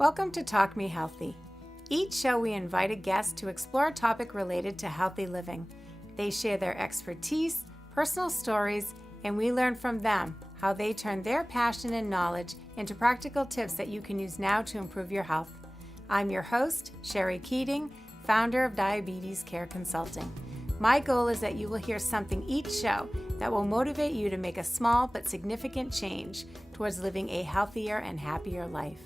Welcome to Talk Me Healthy. Each show we invite a guest to explore a topic related to healthy living. They share their expertise, personal stories, and we learn from them how they turn their passion and knowledge into practical tips that you can use now to improve your health. I'm your host, Sherry Keating, founder of Diabetes Care Consulting. My goal is that you will hear something each show that will motivate you to make a small but significant change towards living a healthier and happier life.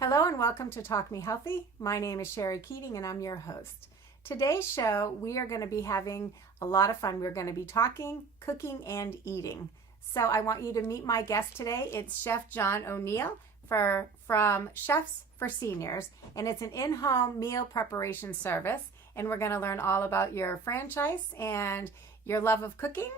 Hello and welcome to Talk Me Healthy. My name is Sherry Keating and I'm your host. Today's show, we are going to be having a lot of fun. We're going to be talking, cooking, and eating. So I want you to meet my guest today. It's Chef John O'Neill from Chefs for Seniors, and it's an in-home meal preparation service. And we're going to learn all about your franchise and your love of cooking.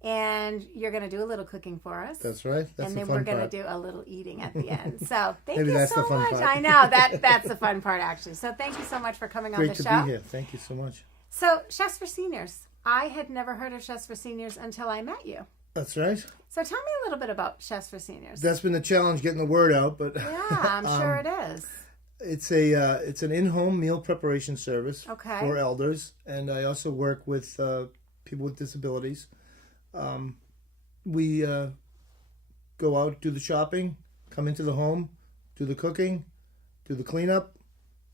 And you're going to do a little cooking for us. That's right. That's and the then fun we're going part. to do a little eating at the end. So thank Maybe you that's so the fun much. part. I know that's the fun part actually. So thank you so much for coming on Great the show. to be here. Thank you so much. So Chefs for Seniors. I had never heard of Chefs for Seniors until I met you. That's right. So tell me a little bit about Chefs for Seniors. That's been the challenge, getting the word out. But Yeah, I'm sure it is. It's an in-home meal preparation service Okay. for elders, and I also work with people with disabilities. We go out, do the shopping, come into the home, do the cooking, do the cleanup,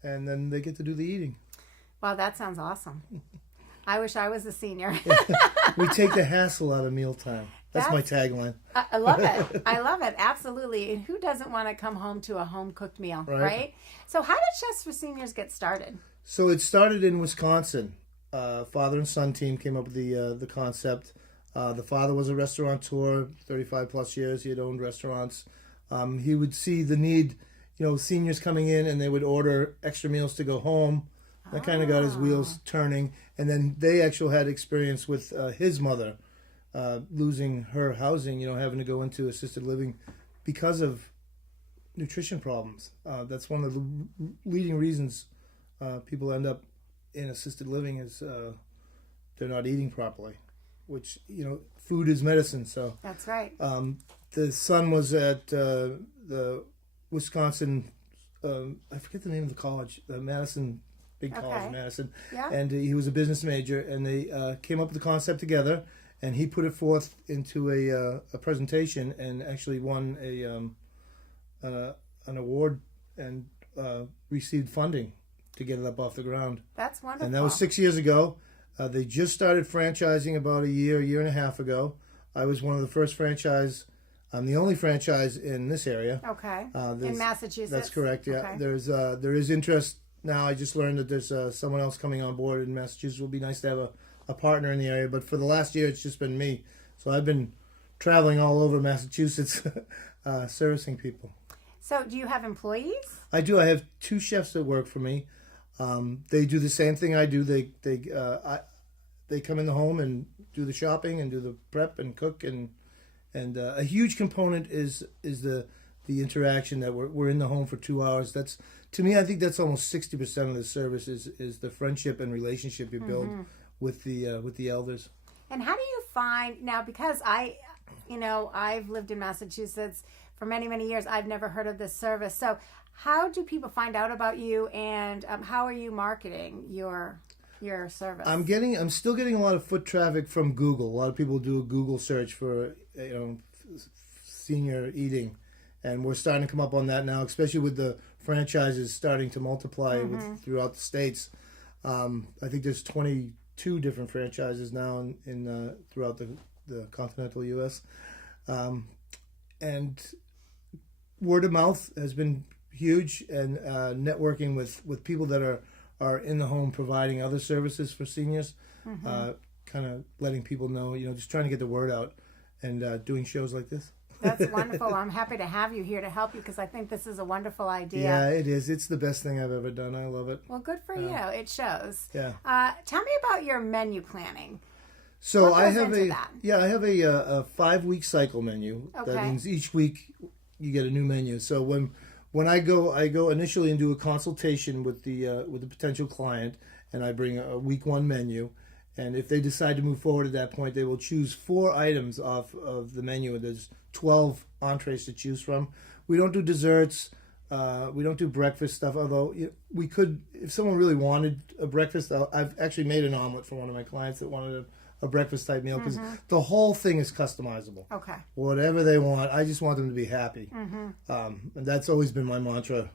and then they get to do the eating. Wow, that sounds awesome. I wish I was a senior. We take the hassle out of mealtime. That's my tagline. I love it. I love it. Absolutely. And who doesn't want to come home to a home-cooked meal, right? So how did Chefs for Seniors get started? So it started in Wisconsin. Father and son team came up with the concept. The father was a restaurateur, 35 plus years. He had owned restaurants. He would see the need, seniors coming in and they would order extra meals to go home. That kind of got his wheels turning. And then they actually had experience with his mother losing her housing, having to go into assisted living because of nutrition problems. That's one of the leading reasons people end up in assisted living is they're not eating properly. Which, food is medicine. So that's right. The son was at the Wisconsin, I forget the name of the college, Madison, big college, Madison. Yeah. And he was a business major, and they came up with the concept together, and he put it forth into a presentation and actually won an award and received funding to get it up off the ground. That's wonderful. And that was 6 years ago. They just started franchising about a year and a half ago. I was one of the first franchise. I'm the only franchise in this area. Okay. In Massachusetts. That's correct. Yeah. Okay. There is interest now. I just learned that there's someone else coming on board in Massachusetts. It would be nice to have a partner in the area. But for the last year, it's just been me. So I've been traveling all over Massachusetts, servicing people. So do you have employees? I do. I have 2 chefs that work for me. They do the same thing I do. They come in the home and do the shopping and do the prep and cook and a huge component is the interaction that we're in the home for 2 hours. That's, to me, I think that's almost 60% of the service is the friendship and relationship you build with the elders. And how do you find now, because I've lived in Massachusetts for many, many years. I've never heard of this service. So how do people find out about you, and how are you marketing your service? I'm still getting a lot of foot traffic from Google. A lot of people do a Google search for senior eating, and we're starting to come up on that now, especially with the franchises starting to multiply throughout the states. I think there's 22 different franchises now in throughout the continental U.S. And word of mouth has been huge, and networking with people that are in the home providing other services for seniors, kind of letting people know, just trying to get the word out and doing shows like this. That's wonderful. I'm happy to have you here to help you because I think this is a wonderful idea. Yeah, it is. It's the best thing I've ever done. I love it. Well, good for you. It shows. Yeah. Tell me about your menu planning. So What I goes have into that? I have a 5-week cycle menu. Okay. That means each week you get a new menu. So when I go initially and do a consultation with the potential client, and I bring a week 1 menu. And if they decide to move forward at that point, they will choose 4 items off of the menu. There's 12 entrees to choose from. We don't do desserts. We don't do breakfast stuff, although we could, if someone really wanted a breakfast. I've actually made an omelet for one of my clients that wanted a breakfast type meal, because the whole thing is customizable. Okay. Whatever they want, I just want them to be happy. And that's always been my mantra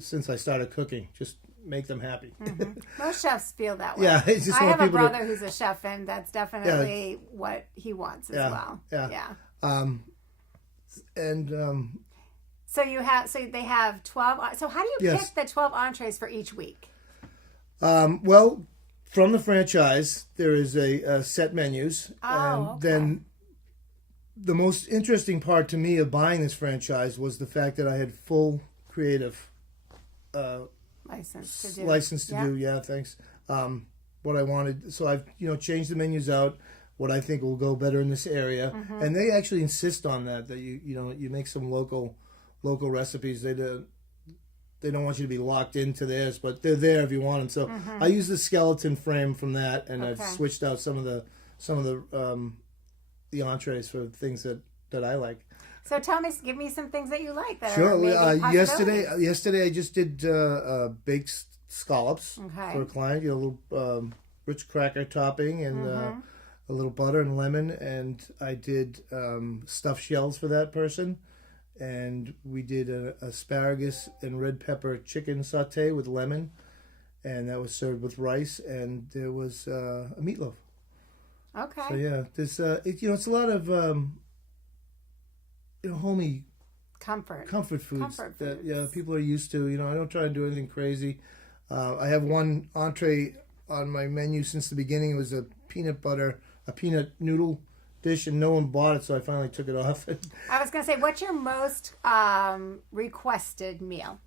since I started cooking. Just make them happy. Most chefs feel that way. Yeah, it's just I want have a people brother who's a chef, and that's definitely what he wants as well. Yeah. So they have 12. So how do you pick the 12 entrees for each week? Well, from the franchise, there is a set menus, and then the most interesting part to me of buying this franchise was the fact that I had full creative license to do. Yeah, thanks. What I wanted, so I've changed the menus out. What I think will go better in this area, and they actually insist on that you make some local recipes. They don't want you to be locked into theirs, but they're there if you want them. So I use the skeleton frame from that, and I've switched out some of the entrees for things that I like. So give me some things that you like. That sure. Are maybe yesterday I just did baked scallops for a client. A little rich cracker topping and a little butter and lemon, and I did stuffed shells for that person. And we did an asparagus and red pepper chicken saute with lemon, and that was served with rice, and there was a meatloaf. Okay. So yeah, this it's a lot of homey comfort foods that people are used to. I don't try to do anything crazy. I have one entree on my menu since the beginning. It was a peanut noodle dish, and no one bought it, so I finally took it off. I was going to say, what's your most requested meal?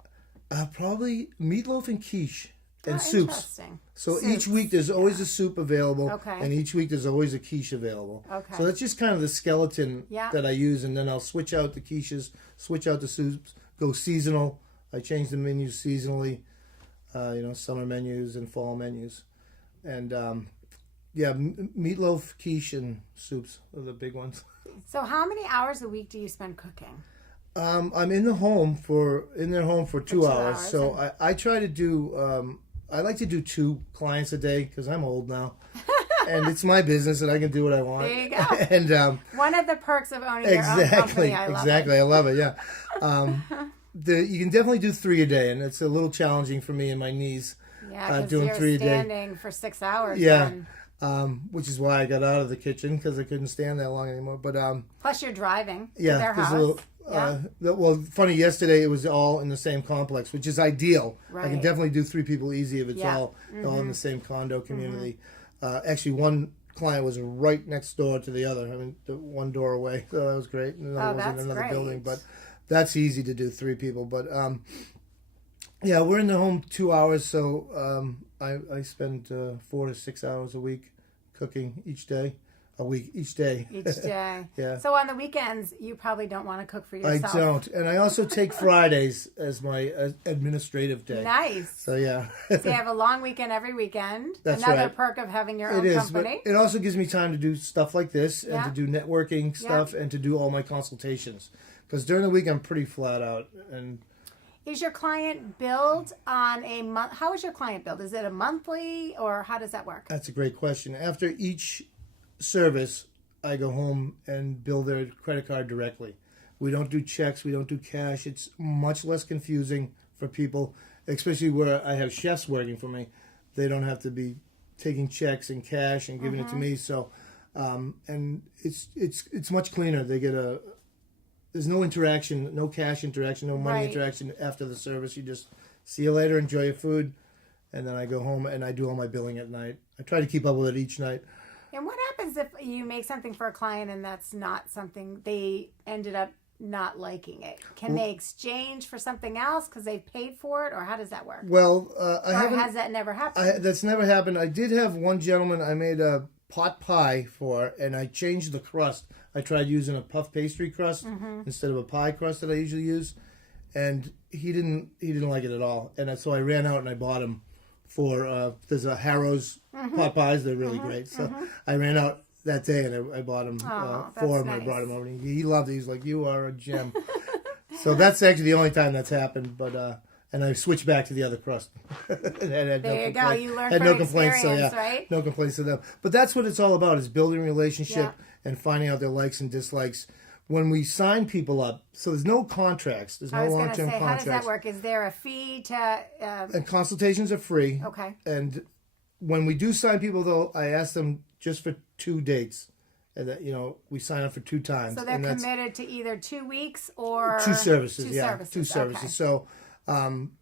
Probably meatloaf and quiche and soups. Interesting. So each week there's always a soup available, Okay. and each week there's always a quiche available. Okay. So that's just kind of the skeleton that I use, and then I'll switch out the quiches, switch out the soups, go seasonal. I change the menus seasonally, summer menus and fall menus. And meatloaf, quiche, and soups are the big ones. So how many hours a week do you spend cooking? I'm in their home for 2 hours. So I try to do, I like to do 2 clients a day because I'm old now. And it's my business and I can do what I want. There you go. And one of the perks of owning your own company. I love it, yeah. You can definitely do 3 a day, and it's a little challenging for me and my knees. Yeah, because doing you're 3 a day. standing for 6 hours. Yeah. Then. Which is why I got out of the kitchen, because I couldn't stand that long anymore. But plus you're driving to their house. A little, funny, yesterday it was all in the same complex, which is ideal. Right. I can definitely do 3 people easy if it's all in the same condo community. Actually, one client was right next door to the other. I mean, one door away, so that was great. And another was in another building, but that's easy to do 3 people. But we're in the home 2 hours, so I spend 4 to 6 hours a week cooking each day. Each day. Yeah. So on the weekends, you probably don't want to cook for yourself. I don't. And I also take Fridays as my administrative day. Nice. So, yeah. So you have a long weekend every weekend. That's Another right. perk of having your own company. But it also gives me time to do stuff like this and to do networking stuff and to do all my consultations. Because during the week, I'm pretty flat out. And is your client billed on a month? How is your client billed? Is it a monthly, or how does that work? That's a great question. After each service, I go home and bill their credit card directly. We don't do checks. We don't do cash. It's much less confusing for people, especially where I have chefs working for me. They don't have to be taking checks and cash and giving it to me. So, and it's much cleaner. They get there's no interaction, no cash interaction, no money interaction after the service. You just see you later, enjoy your food, and then I go home and I do all my billing at night. I try to keep up with it each night. And what happens if you make something for a client and that's not something they ended up not liking it? Can they exchange for something else because they paid for it, or how does that work? Well, has that never happened? That's never happened. I did have one gentleman. I made pot pie and I changed the crust. I tried using a puff pastry crust instead of a pie crust that I usually use, and he didn't like it at all. And so I ran out and I bought him for there's a Harrow's pot pies. They're really great. So I ran out that day and I bought him for him. Nice. I brought him over. And he loved it. He's like, "You are a gem." So that's actually the only time that's happened. But and I switched back to the other crust. There you go. You learned from experience, right? No complaints to them. But that's what it's all about: is building a relationship and finding out their likes and dislikes. When we sign people up, so there's no contracts. There's no long-term contracts. How does that work? Is there a fee to? And consultations are free. Okay. And when we do sign people, though, I ask them just for 2 dates, and that we sign up for 2 times. So they're committed to either 2 weeks or 2 services. Two services. Okay. So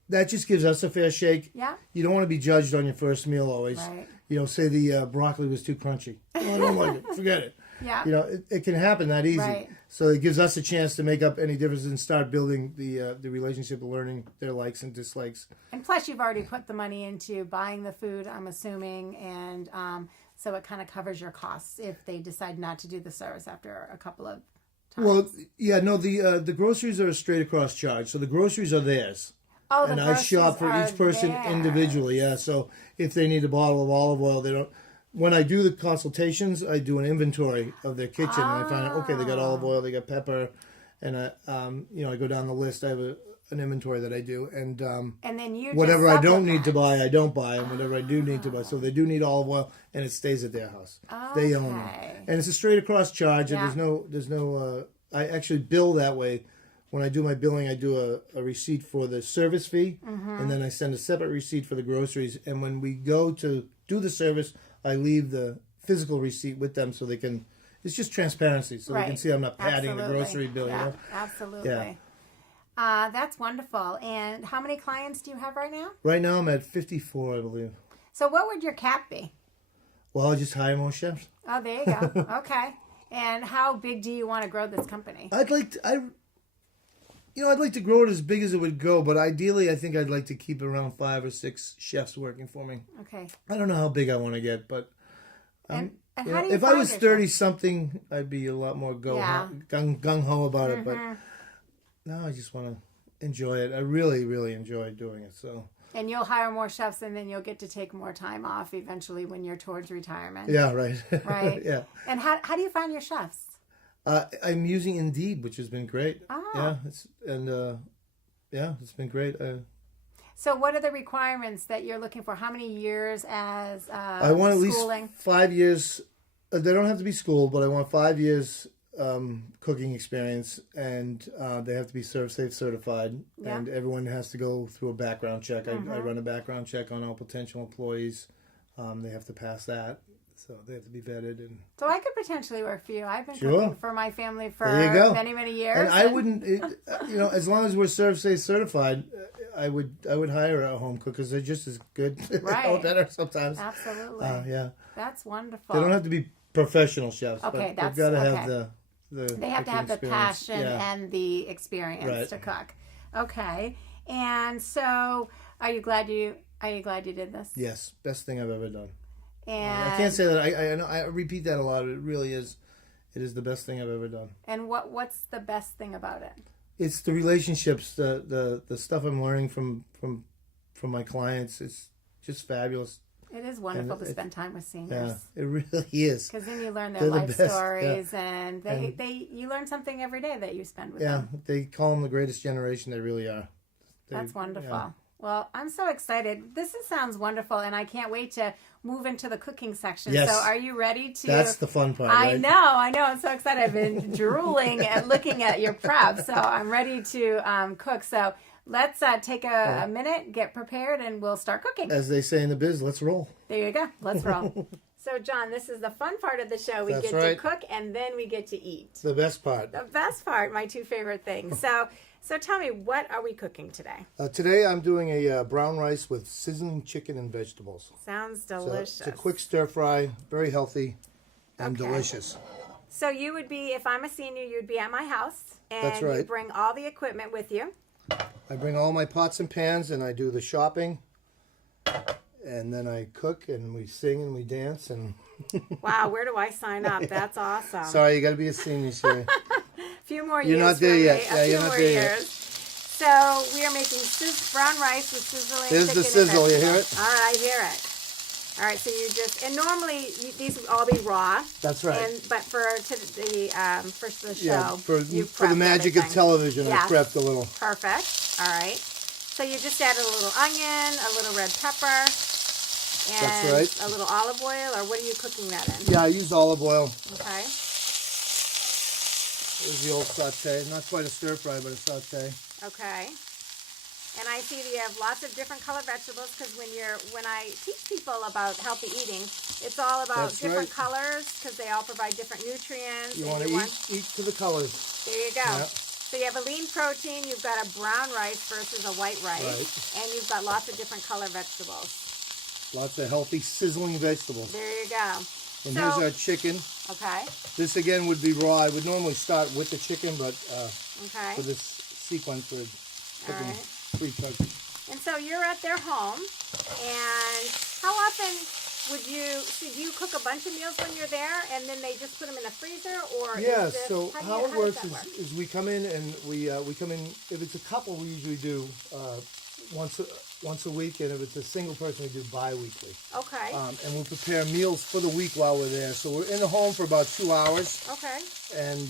that just gives us a fair shake. Yeah. You don't want to be judged on your first meal always. Right. Say the broccoli was too crunchy. Oh, I don't like it. Forget it. Yeah. It can happen that easy. Right. So it gives us a chance to make up any differences and start building the relationship, learning their likes and dislikes. And plus, you've already put the money into buying the food, I'm assuming, and so it kind of covers your costs if they decide not to do the service after a couple of times. Well, yeah, no, the groceries are a straight across charge, so the groceries are theirs. Oh, and I shop for each person individually. Yeah, so if they need a bottle of olive oil, they don't. When I do the consultations, I do an inventory of their kitchen, and I find out, okay, they got olive oil, they got pepper, and I go down the list. I have an inventory that I do, and then you whatever I don't need to buy, I don't buy, and whatever I do need to buy. So they do need olive oil, and it stays at their house. Okay. They own it, and it's a straight across charge. And there's no. I actually bill that way. When I do my billing, I do a receipt for the service fee, and then I send a separate receipt for the groceries. And when we go to do the service, I leave the physical receipt with them so they can. It's just transparency, so they can see I'm not padding the grocery bill. Yeah, absolutely. Yeah. That's wonderful. And how many clients do you have right now? Right now, I'm at 54, I believe. So what would your cap be? Well, I'll just hire more chefs. Oh, there you go. Okay. And how big do you want to grow this company? I'd like to grow it as big as it would go, but ideally, I think I'd like to keep around 5 or 6 chefs working for me. Okay. I don't know how big I want to get, but and how do you if I was 30-something, I'd be a lot more gung-ho about it. But no, I just want to enjoy it. I really, really enjoy doing it. So. And you'll hire more chefs, and then you'll get to take more time off eventually when you're towards retirement. Yeah, right. Right. Yeah. And how do you find your chefs? I'm using Indeed, which has been great. Oh. Yeah, it's been great. So what are the requirements that you're looking for? How many years as I want schooling? At least 5 years. They don't have to be schooled, but I want 5 years cooking experience, and they have to be ServSafe certified, and everyone has to go through a background check. I run a background check on all potential employees. They have to pass that. So they have to be vetted. And so I could potentially work for you. I've been cooking for my family for many, many years. And I wouldn't, as long as we're ServSafe certified, I would hire a home cook because they're just as good, or better sometimes. Absolutely. Yeah. That's wonderful. They don't have to be professional chefs. Okay, but they've got to have they have to have the passion and the experience to cook. Okay. And so, are you glad you did this? Yes, best thing I've ever done. And I can't say that. I know I repeat that a lot. It really is. It is the best thing I've ever done. And what's the best thing about it? It's the relationships, the stuff I'm learning from my clients. It's just fabulous. It is wonderful to spend time with seniors. Yeah, it really is. Because then you learn their life stories, and you learn something every day that you spend with them. Yeah, they call them the greatest generation. They really are. That's wonderful. Yeah. Well, I'm so excited. This sounds wonderful, and I can't wait to move into the cooking section. Yes. So are you ready to... That's the fun part, I right? know. I'm so excited. I've been drooling and looking at your prep, so I'm ready to cook. So let's take a minute, get prepared, and we'll start cooking. As they say in the biz, let's roll. There you go. Let's roll. So, John, this is the fun part of the show. We get to cook, and then we get to eat. The best part. The best part, my 2 favorite things. So tell me, what are we cooking today? Today I'm doing a brown rice with sizzling chicken and vegetables. Sounds delicious. So it's a quick stir fry, very healthy and delicious. So you would be, if I'm a senior, you'd be at my house. And That's right. you bring all the equipment with you. I bring all my pots and pans and I do the shopping. And then I cook and we sing and we dance and Wow, where do I sign up? That's awesome. Sorry, you got to be a senior, Sherry. A few more You're years not there for yet. me. Yeah, you're not there yet. So we are making brown rice with sizzling There's chicken the sizzle. and You hear it? vegetables. All right, I hear it. All right, so you just, and normally these would all be raw. That's right. But for the show, Yeah, for you've the prepped magic everything. of television, Yes. I prepped a little. Perfect. All right. So you just added a little onion, a little red pepper, and That's right. a little olive oil, or what are you cooking that in? Yeah, I used olive oil. Okay. It was the old saute. Not quite a stir fry, but a saute. Okay. And I see that you have lots of different color vegetables because when I teach people about healthy eating, it's all about That's different right. colors because they all provide different nutrients. You and want to eat to the colors. There you go. Yeah. So you have a lean protein, you've got a brown rice versus a white rice, Right. and you've got lots of different color vegetables. Lots of healthy, sizzling vegetables. There you go. And here's our chicken. Okay. This again would be raw. I would normally start with the chicken, but Okay. for this sequence, we're cooking right. pre-cooked. And so you're at their home, and how often do you cook a bunch of meals when you're there, and then they just put them in the freezer, or Yeah. is this, So how it does works that work? is we come in and we come in. If it's a couple, we usually do once a week, and if it's a single person, we do bi-weekly. Okay. And we'll prepare meals for the week while we're there. So we're in the home for about 2 hours. Okay. And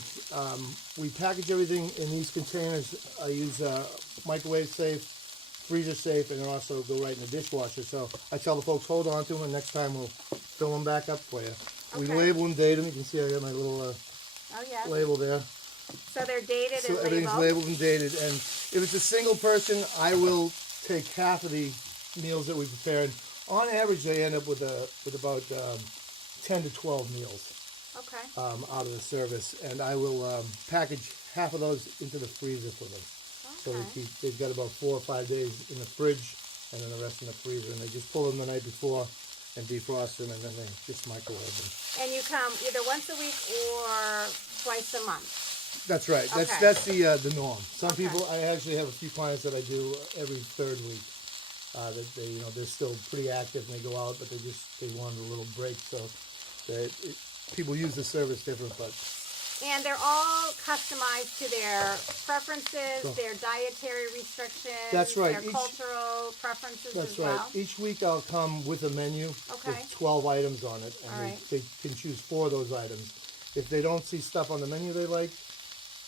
we package everything in these containers. I use microwave safe, freezer safe, and they also go right in the dishwasher. So I tell the folks, hold on to them, and next time we'll fill them back up for you. We Okay. label and date them. You can see I got my little Oh yeah. label there. So they're dated So and everything's labeled. labeled and dated. And if it's a single person, I will take half of the meals that we prepare. And on average, they end up with about 10 to 12 meals. Okay. Out of the service, and I will package half of those into the freezer for them. So they've got about 4 or 5 days in the fridge, and then the rest in the freezer. And they just pull them the night before and defrost them, and then they just microwave them. And you come either once a week or twice a month. That's right. Okay. That's the norm. Some Okay. people, I actually have a few clients that I do every third week. That they're still pretty active and they go out, but they want a little break. So people use the service different, but. And they're all customized to their preferences, their dietary restrictions, That's right. their cultural preferences That's as right. well. Each week I'll come with a menu Okay. with 12 items on it, and All right. they can choose 4 of those items. If they don't see stuff on the menu they like,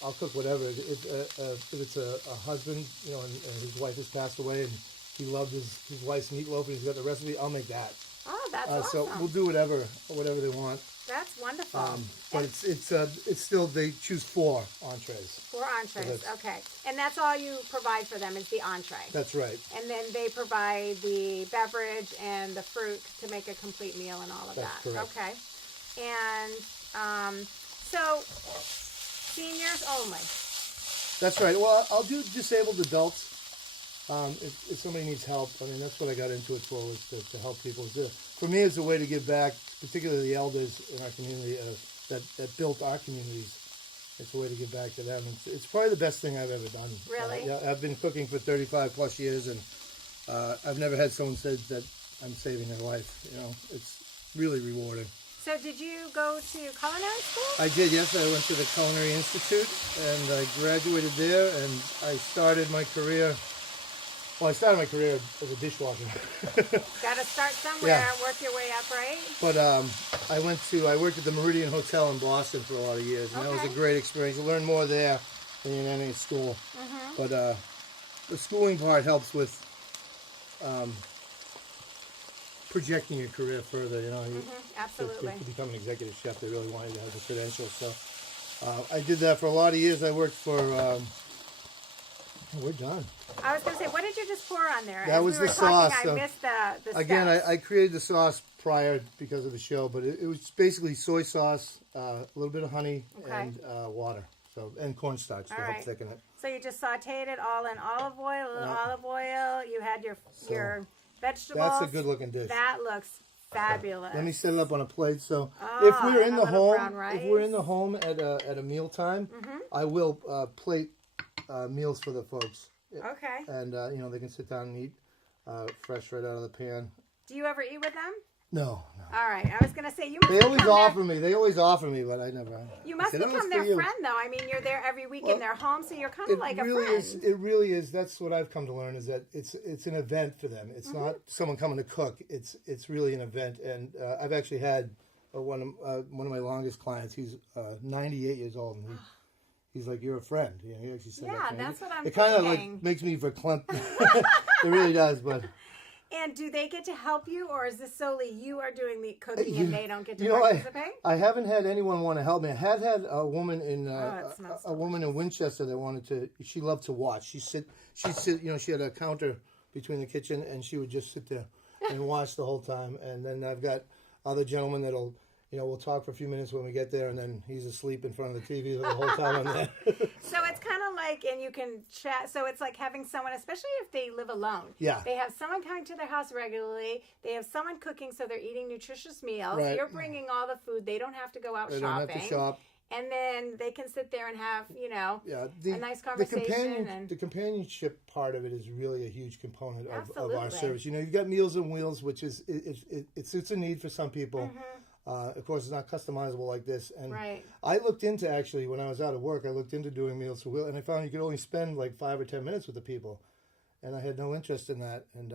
I'll cook whatever. If it's a husband, and his wife has passed away, and he loved his wife's meatloaf, and he's got the recipe, I'll make that. Oh, that's awesome. So we'll do whatever they want. That's wonderful. But it's still, they choose 4 entrees. 4 entrees, So okay. And that's all you provide for them is the entree. That's right. And then they provide the beverage and the fruit to make a complete meal and all of That's that. correct. Okay. And so seniors only. That's right. Well, I'll do disabled adults. If somebody needs help, I mean, that's what I got into it for, was to help people. For me, it's a way to give back, particularly the elders in our community that built our communities. It's a way to give back to them. It's probably the best thing I've ever done. Really? Yeah, I've been cooking for 35 plus years, and I've never had someone say that I'm saving their life. It's really rewarding. So did you go to culinary school? I did, yes. I went to the Culinary Institute, and I graduated there, and I started my career. Well, I started my career as a dishwasher. Got to start somewhere, Yeah. work your way up, right? But I worked at the Meridian Hotel in Boston for a lot of years, and that was a Okay. great experience. You learn more there than in any school. Mm-hmm. But the schooling part helps with projecting your career further. Absolutely. To become an executive chef, they really want you to have the credentials. So I did that for a lot of years. I worked for. We're done. I was going to say, what did you just pour on there? That As was we were the talking, sauce. I missed the Again, steps. I created the sauce prior because of the show, but it was basically soy sauce, a little bit of honey, and water, and cornstarch to help thicken it. So you just sauteed it all in olive oil, a little olive oil. You had your vegetables. That's a good looking dish. That looks fabulous. Let me set it up on a plate. So Oh, if we're in and the a little home, brown if we're rice. in the home at a mealtime, I will plate meals for the folks. Okay. And they can sit down and eat fresh right out of the pan. Do you ever eat with them? No. All right. I was going to say, you must They always become offer me. They always offer me, but I never. You must I said, "Oh, become it's for their you." friend, though. I mean, you're there every week in their home, so you're kind of like a really friend. is. It really is. That's what I've come to learn is that it's an event for them. It's not someone coming to cook. It's really an event. And I've actually had one of my longest clients. He's 98 years old, and he's like, "You're a friend." You know, he actually said that to me. That's what I'm It kind of thinking. like makes me verklempt. It really does, but. And do they get to help you, or is this solely you are doing the cooking and they don't get to participate? I haven't had anyone want to help me. I have had a woman in in Winchester that wanted to. She loved to watch. She sit. You know, she had a counter between the kitchen, and she would just sit there and watch the whole time. And then I've got other gentlemen that'll. You know, we'll talk for a few minutes when we get there, and then he's asleep in front of the TV the whole time I'm there. So it's kind of like, and you can chat. So it's like having someone, especially if they live alone. Yeah. They have someone coming to their house regularly. They have someone cooking, so they're eating nutritious meals. Right. You're bringing all the food. They don't have to go out They shopping. don't have to shop. And then they can sit there and have, you know, a nice The conversation. the companionship part of it is really a huge component of our Absolutely. service. You know, you've got Meals on Wheels, which is it's a need for some people. Of course, it's not customizable like this. And Right. I looked into, actually, when I was out of work, I looked into doing Meals for Wheels, and I found you could only spend like 5 or 10 minutes with the people. And I had no interest in that. And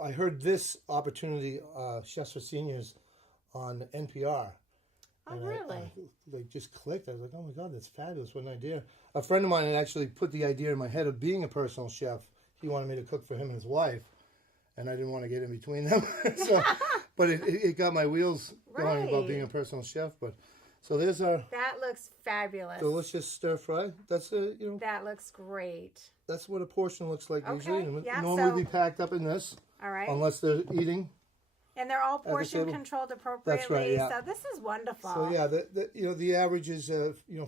I heard this opportunity, Chefs for Seniors, on NPR. Oh, And really? I just clicked. I was like, oh my God, that's fabulous. What an idea. A friend of mine had actually put the idea in my head of being a personal chef. He wanted me to cook for him and his wife. And I didn't want to get in between them. But it got my wheels going about being a personal chef. But so there's our That looks fabulous. delicious stir fry. That's That looks great. that's what a portion looks like usually. And Yeah, normally be packed up in this, All right. unless they're eating. And they're all portion table. controlled appropriately. That's right, yeah. So this is wonderful. So yeah, the average is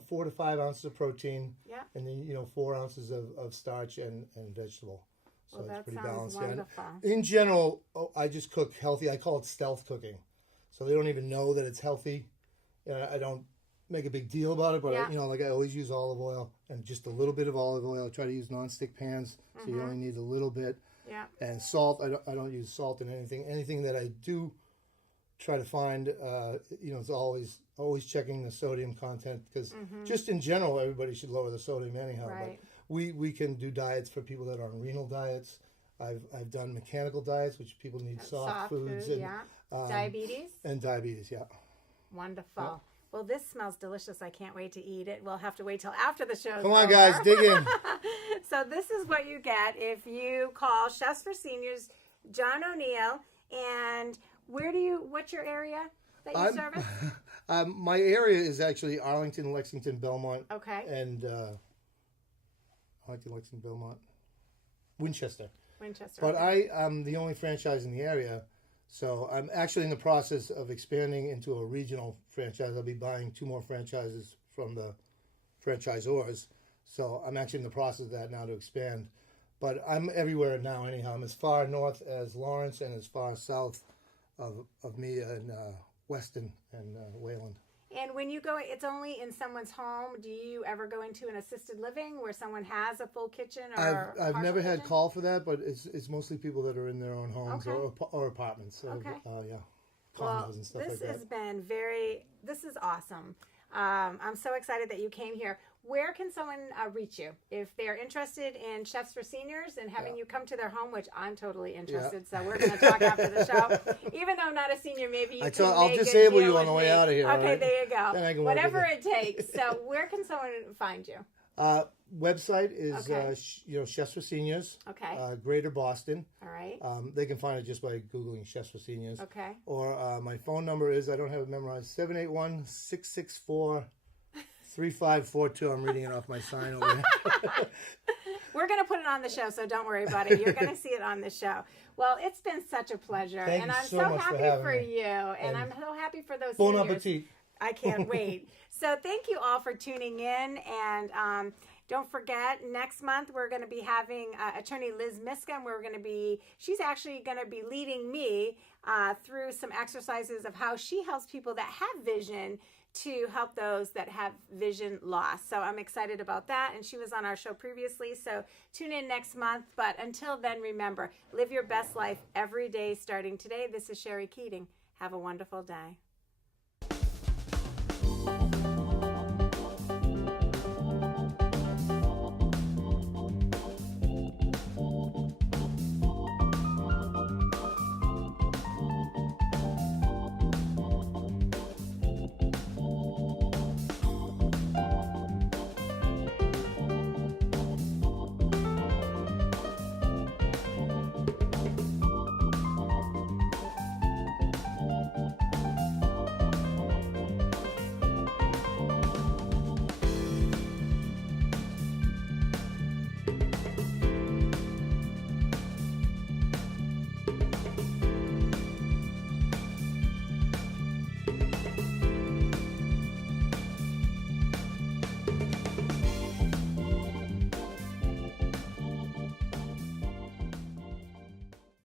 4 to 5 ounces of protein. Yeah. And then 4 ounces of starch and vegetable. So Well, it's that pretty sounds balanced. wonderful. And in general, I just cook healthy. I call it stealth cooking. So they don't even know that it's healthy. I don't make a big deal about it, but Yeah. I always use olive oil and just a little bit of olive oil. I try to use nonstick pans, so you only need a little bit. Yeah. And salt, I don't use salt in anything. Anything that I do try to find, it's always checking the sodium content, because just in general, everybody should lower the sodium anyhow. Right. But we can do diets for people that are on renal diets. I've done mechanical diets, which people need soft foods food, and diabetes. and diabetes. Yeah. Wonderful. Yeah. Well, this smells delicious. I can't wait to eat it. We'll have to wait till after the show. Come on, guys, dig in. So this is what you get if you call Chefs for Seniors, John O'Neill. And what's your area that you service? My area is actually Arlington, Lexington, Belmont. Okay. And Arlington, Lexington, Belmont, Winchester. But Okay. I'm the only franchise in the area, so I'm actually in the process of expanding into a regional franchise. I'll be buying 2 more franchises from the franchisors, so I'm actually in the process of that now to expand. But I'm everywhere now anyhow. I'm as far north as Lawrence and as far south of me in Weston and Wayland. And when you go, it's only in someone's home. Do you ever go into an assisted living where someone has a full kitchen or I've partial never had kitchen? call for that, but it's mostly people that are in their own homes or apartments. So, Okay. Yeah, condos Well, and stuff like this that. has been this is awesome. I'm so excited that you came here. Where can someone reach you if they're interested in Chefs for Seniors and having you come to their home, which I'm totally interested. So we're going to talk after the show. Even though I'm not a senior, maybe you can I'll make a disable deal you on with the way me. out of here. Okay, right? there you go. Then I can work with Whatever you. it takes. So where can someone find you? Website is Okay. Chefs for Seniors. Okay. Greater Boston. All right. They can find it just by Googling Chefs for Seniors. Okay. Or my phone number is, I don't have it memorized, 781-664-3542. I'm reading it off my sign over here. We're going to put it on the show, so don't worry about it. You're going to see it on the show. Well, it's been such a pleasure. Thank and you I'm so so much for happy having for me. you. And I'm And so happy for those Bon seniors. appetit. I can't wait. So thank you all for tuning in. And don't forget, next month we're going to be having attorney Liz Miska. She's actually going to be leading me through some exercises of how she helps people that have vision to help those that have vision loss. So I'm excited about that. And she was on our show previously. So tune in next month. But until then, remember, live your best life every day starting today. This is Sherry Keating. Have a wonderful day.